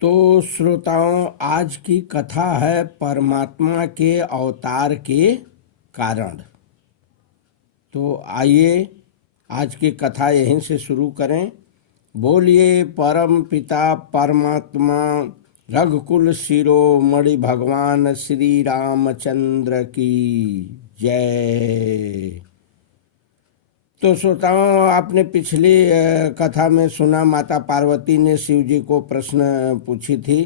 तो श्रोताओं, आज की कथा है परमात्मा के अवतार के कारण। तो आइए आज की कथा यहीं से शुरू करें। बोलिए परम पिता परमात्मा रघुकुल शिरोमणि भगवान श्री रामचंद्र की जय। तो श्रोताओं, आपने पिछली कथा में सुना माता पार्वती ने शिव जी को प्रश्न पूछी थी।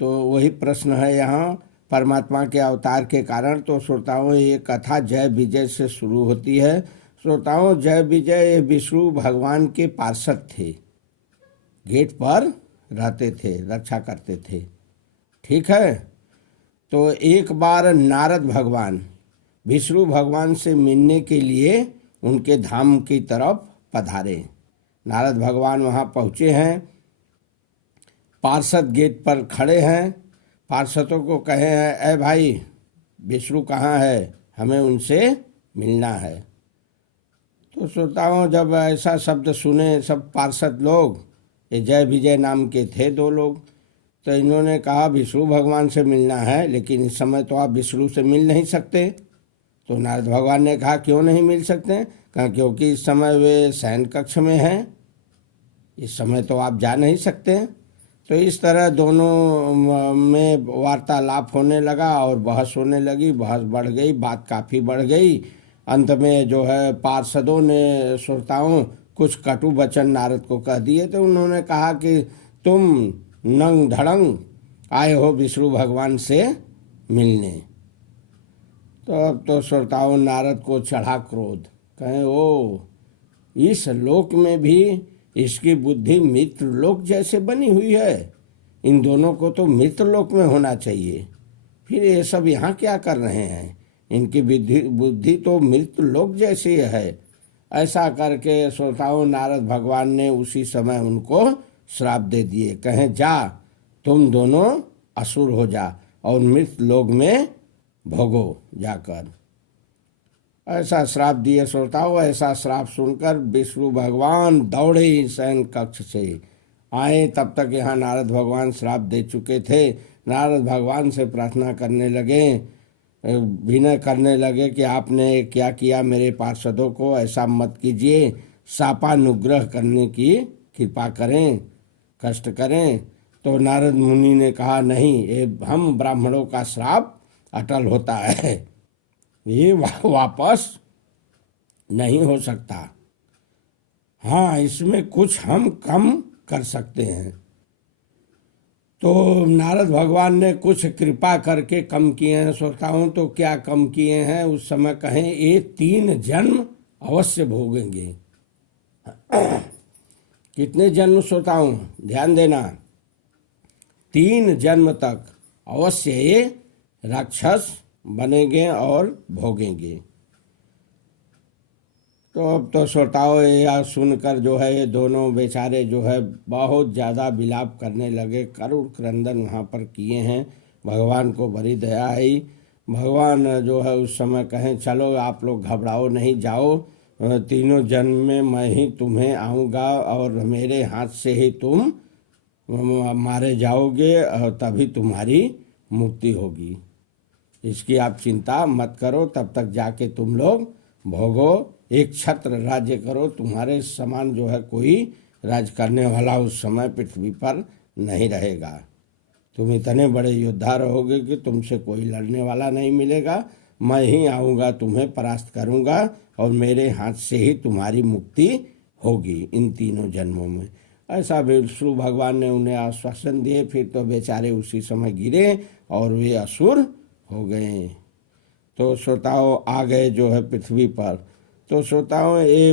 तो वही प्रश्न है यहाँ परमात्मा के अवतार के कारण। तो श्रोताओं, ये कथा जय विजय से शुरू होती है। श्रोताओं, जय विजय विष्णु भगवान के पार्षद थे, गेट पर रहते थे, रक्षा करते थे। ठीक है। तो एक बार नारद भगवान विष्णु भगवान से मिलने के लिए उनके धाम की तरफ पधारे। नारद भगवान वहाँ पहुँचे हैं, पार्षद गेट पर खड़े हैं। पार्षदों को कहे हैं, ऐ भाई विष्णु कहाँ है, हमें उनसे मिलना है। तो श्रोताओं, जब ऐसा शब्द सुने सब पार्षद लोग, ये जय विजय नाम के थे दो लोग, तो इन्होंने कहा विष्णु भगवान से मिलना है, लेकिन इस समय तो आप विष्णु से मिल नहीं सकते। तो नारद भगवान ने कहा क्यों नहीं मिल सकते? कहा क्योंकि इस समय वे शयन कक्ष में हैं, इस समय तो आप जा नहीं सकते। तो इस तरह दोनों में वार्तालाप होने लगा और बहस होने लगी। बहस बढ़ गई, बात काफ़ी बढ़ गई। अंत में जो है पार्षदों ने श्रोताओं कुछ कटु वचन नारद को कह दिए। तो उन्होंने कहा कि तुम नंग धड़ंग आए हो विष्णु भगवान से मिलने। तो अब तो श्रोताओं नारद को चढ़ा क्रोध। कहें ओ, इस लोक में भी इसकी बुद्धि मित्र लोक जैसे बनी हुई है, इन दोनों को तो मित्र लोक में होना चाहिए, फिर ये सब यहाँ क्या कर रहे हैं? इनकी बुद्धि तो मित्र लोक जैसी है। ऐसा करके श्रोताओं नारद भगवान ने उसी समय उनको श्राप दे दिए। कहें जा, तुम दोनों असुर हो जा और मृत लोक में भोगो जाकर। ऐसा श्राप दिए श्रोताओं। ऐसा श्राप सुनकर विष्णु भगवान दौड़े शयन कक्ष से आए। तब तक यहाँ नारद भगवान श्राप दे चुके थे। नारद भगवान से प्रार्थना करने लगे, विनय करने लगे कि आपने क्या किया मेरे पार्षदों को, ऐसा मत कीजिए, शापानुग्रह करने की कृपा करें, कष्ट करें। तो नारद मुनि ने कहा नहीं, ये हम ब्राह्मणों का श्राप अटल होता है, ये वापस नहीं हो सकता। हाँ, इसमें कुछ हम कम कर सकते हैं। तो नारद भगवान ने कुछ कृपा करके कम किए हैं श्रोताओं। तो क्या कम किए हैं? उस समय कहें ये 3 जन्म अवश्य भोगेंगे। कितने जन्म श्रोताओं? ध्यान देना, 3 जन्म तक अवश्य ये राक्षस बनेंगे और भोगेंगे। तो अब तो श्रोताओं यह सुनकर जो है ये दोनों बेचारे जो है बहुत ज़्यादा विलाप करने लगे, करुण क्रंदन वहाँ पर किए हैं। भगवान को बड़ी दया आई। भगवान जो है उस समय कहें चलो आप लोग घबराओ नहीं, जाओ, 3 जन्म में मैं ही तुम्हें आऊँगा और मेरे हाथ से ही तुम मारे जाओगे और तभी तुम्हारी मुक्ति होगी। इसकी आप चिंता मत करो, तब तक जाके तुम लोग भोगो, एक छत्र राज्य करो। तुम्हारे समान जो है कोई राज करने वाला उस समय पृथ्वी पर नहीं रहेगा। तुम इतने बड़े योद्धा रहोगे कि तुमसे कोई लड़ने वाला नहीं मिलेगा। मैं ही आऊँगा, तुम्हें परास्त करूँगा और मेरे हाथ से ही तुम्हारी मुक्ति होगी इन 3 जन्मों में। ऐसा विष्णु भगवान ने उन्हें आश्वासन दिए। फिर तो बेचारे उसी समय गिरे और वे असुर हो गए। तो श्रोताओं आ गए जो है पृथ्वी पर। तो श्रोताओं ये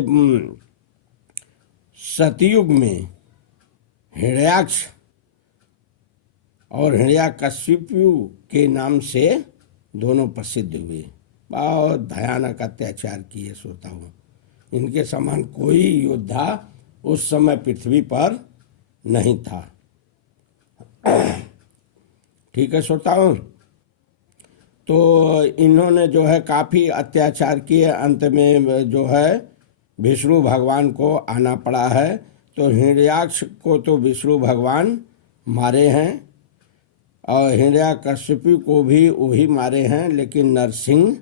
सतयुग में हिरण्याक्ष और हिरण्याकशिपु के नाम से दोनों प्रसिद्ध हुए। बहुत भयानक अत्याचार किए श्रोताओं। इनके समान कोई योद्धा उस समय पृथ्वी पर नहीं था। ठीक है श्रोताओं, तो इन्होंने जो है काफ़ी अत्याचार किए। अंत में जो है विष्णु भगवान को आना पड़ा है। तो हिरण्याक्ष को तो विष्णु भगवान मारे हैं और हिरण्यकश्यपु को भी वही मारे हैं, लेकिन नरसिंह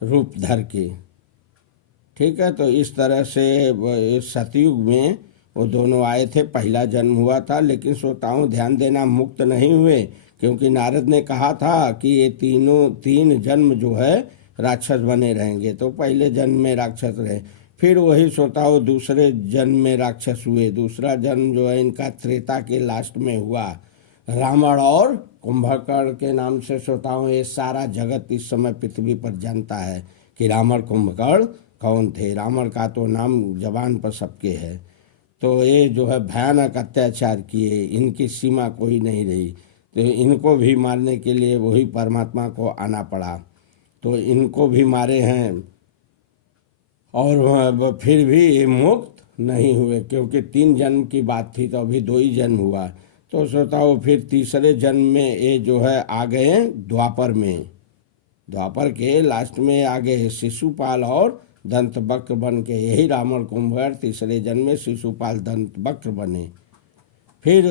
रूप धर के। ठीक है, तो इस तरह से सतयुग में वो दोनों आए थे, पहला जन्म हुआ था। लेकिन श्रोताओं ध्यान देना, मुक्त नहीं हुए, क्योंकि नारद ने कहा था कि ये तीन जन्म जो है राक्षस बने रहेंगे। तो पहले जन्म में राक्षस रहे, फिर वही श्रोताओं दूसरे जन्म में राक्षस हुए। दूसरा जन्म जो है इनका त्रेता के लास्ट में हुआ, रावण और कुंभकर्ण के नाम से। श्रोताओं ये सारा जगत इस समय पृथ्वी पर जानता है कि रावण कुंभकर्ण कौन थे। रावण का तो नाम जबान पर सबके है। तो ये जो है भयानक अत्याचार किए, इनकी सीमा कोई नहीं रही। तो इनको भी मारने के लिए वही परमात्मा को आना पड़ा, तो इनको भी मारे हैं। और फिर भी ये मुक्त नहीं हुए, क्योंकि 3 जन्म की बात थी, तो अभी 2 ही जन्म हुआ। तो सोताओ फिर तीसरे जन्म में ये जो है आ गए द्वापर में। द्वापर के लास्ट में आ गए शिशुपाल और दंतवक्र बन के। यही रावण कुंभकर्ण तीसरे जन्म में शिशुपाल दंतवक्र बने। फिर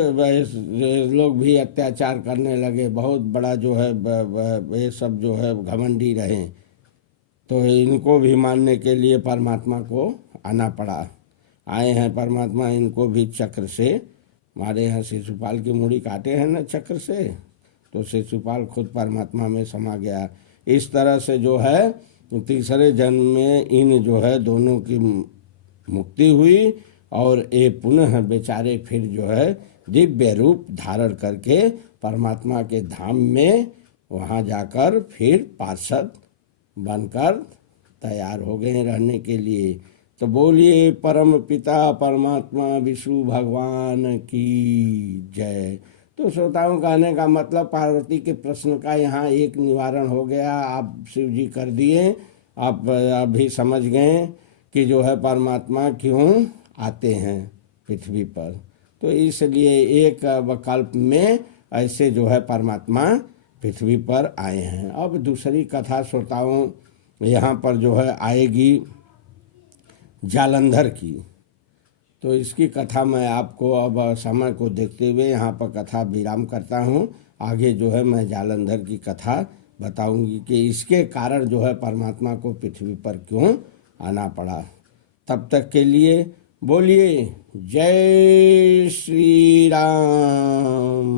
लोग भी अत्याचार करने लगे, बहुत बड़ा जो है ये सब जो है घमंडी रहे। तो इनको भी मारने के लिए परमात्मा को आना पड़ा। आए हैं परमात्मा, इनको भी चक्र से मारे हैं। शिशुपाल की मुड़ी काटे हैं ना चक्र से, तो शिशुपाल खुद परमात्मा में समा गया। इस तरह से जो है तीसरे जन्म में इन जो है दोनों की मुक्ति हुई, और ये पुनः बेचारे फिर जो है दिव्य रूप धारण करके परमात्मा के धाम में वहाँ जाकर फिर पार्षद बनकर तैयार हो गए रहने के लिए। तो बोलिए परम पिता परमात्मा विष्णु भगवान की जय। तो श्रोताओं कहने का मतलब पार्वती के प्रश्न का यहाँ एक निवारण हो गया। आप शिव जी कर दिए, आप अभी समझ गए कि जो है परमात्मा क्यों आते हैं पृथ्वी पर। तो इसलिए एक कल्प में ऐसे जो है परमात्मा पृथ्वी पर आए हैं। अब दूसरी कथा श्रोताओं यहाँ पर जो है आएगी जालंधर की। तो इसकी कथा मैं आपको अब समय को देखते हुए यहाँ पर कथा विराम करता हूँ। आगे जो है मैं जालंधर की कथा बताऊंगी कि इसके कारण जो है परमात्मा को पृथ्वी पर क्यों आना पड़ा। तब तक के लिए बोलिए जय श्री राम।